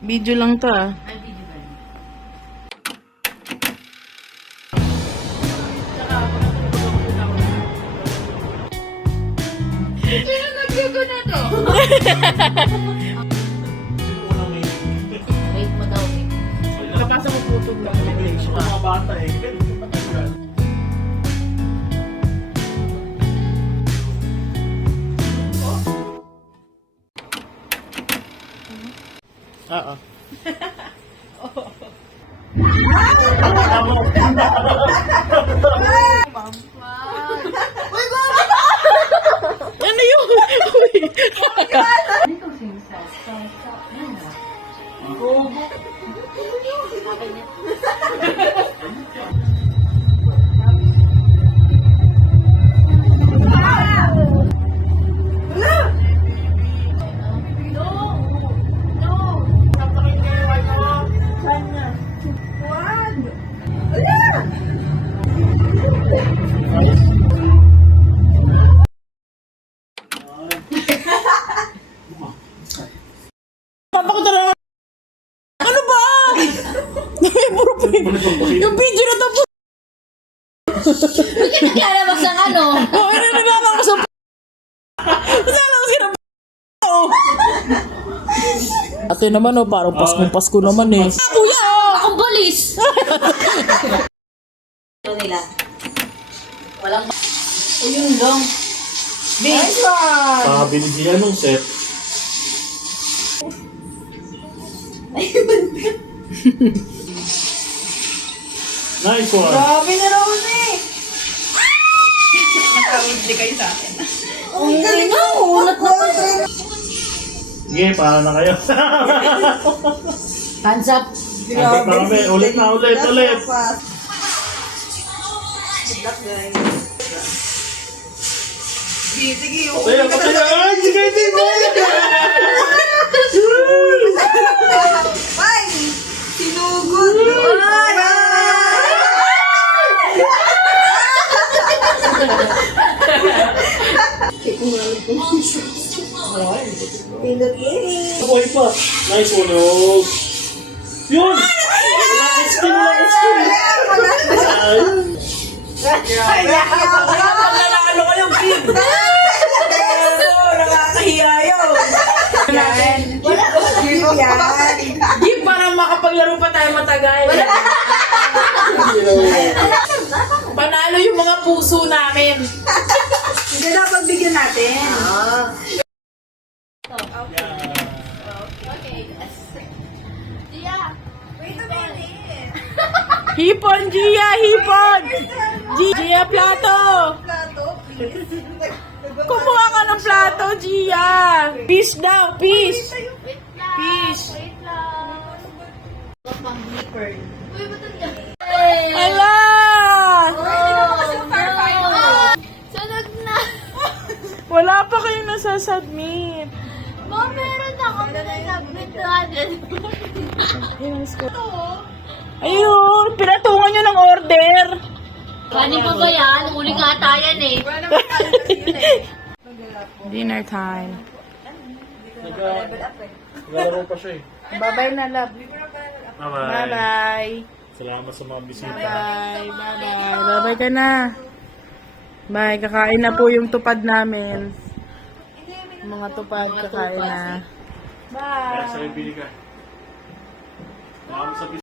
Video lang to ah. Ay, video ba? Sino nagluto na to? Wait mo daw. Kapasa mo putog lang. Mga bata eh. Oo. Ano yun? Dito sinsa. Yan na. Ano ba? Yung video na tapos. Bakit naglalabas ng ano? Oo, ano naglalabas sa naglalabas ka ng Ate naman oh, parang Pasko naman eh. Kuya! Akong balis! Ito nila. Walang ba... O yun lang. Nice one! Pakabili siya nung set. Nice one. Grabe na raw eh! Nakawindi kayo sa akin. Ang galing na! Ulat naman. Sige, para na kayo. Hands up. Marami. Ulit. Sige, Kaya. Ay, sige. Ay! Sinugod! Buhay pa. Nice one, oh. Yun! Wala skin. Nanalo ko yung kid! Nakakahiya yun! Yan! Give para makapaglaro pa tayo matagal. Panalo yung mga puso namin. Hindi na pagbigyan natin. Hipon, Gia! Hipon! Gia, plato! Kumuha ka ng plato, Gia! Peace daw, peace! Peace! Ala! Sunog na! Wala pa kayong nasasubmit. Mom, meron ako na nag-submit natin. Ayun, pinatungan nyo ng order. Kanin pa ba yan? Uli nga tayo eh. Dinner time. Naglalaro pa siya eh. Bye-bye na, love. Bye-bye. Bye-bye. Salamat sa mga bisita. Bye. Bye-bye. Bye-bye ka na. Bye. Kakain na po yung tupad namin. Mga tupad, kakain na. Kaya Bye. sa'yo bili ka.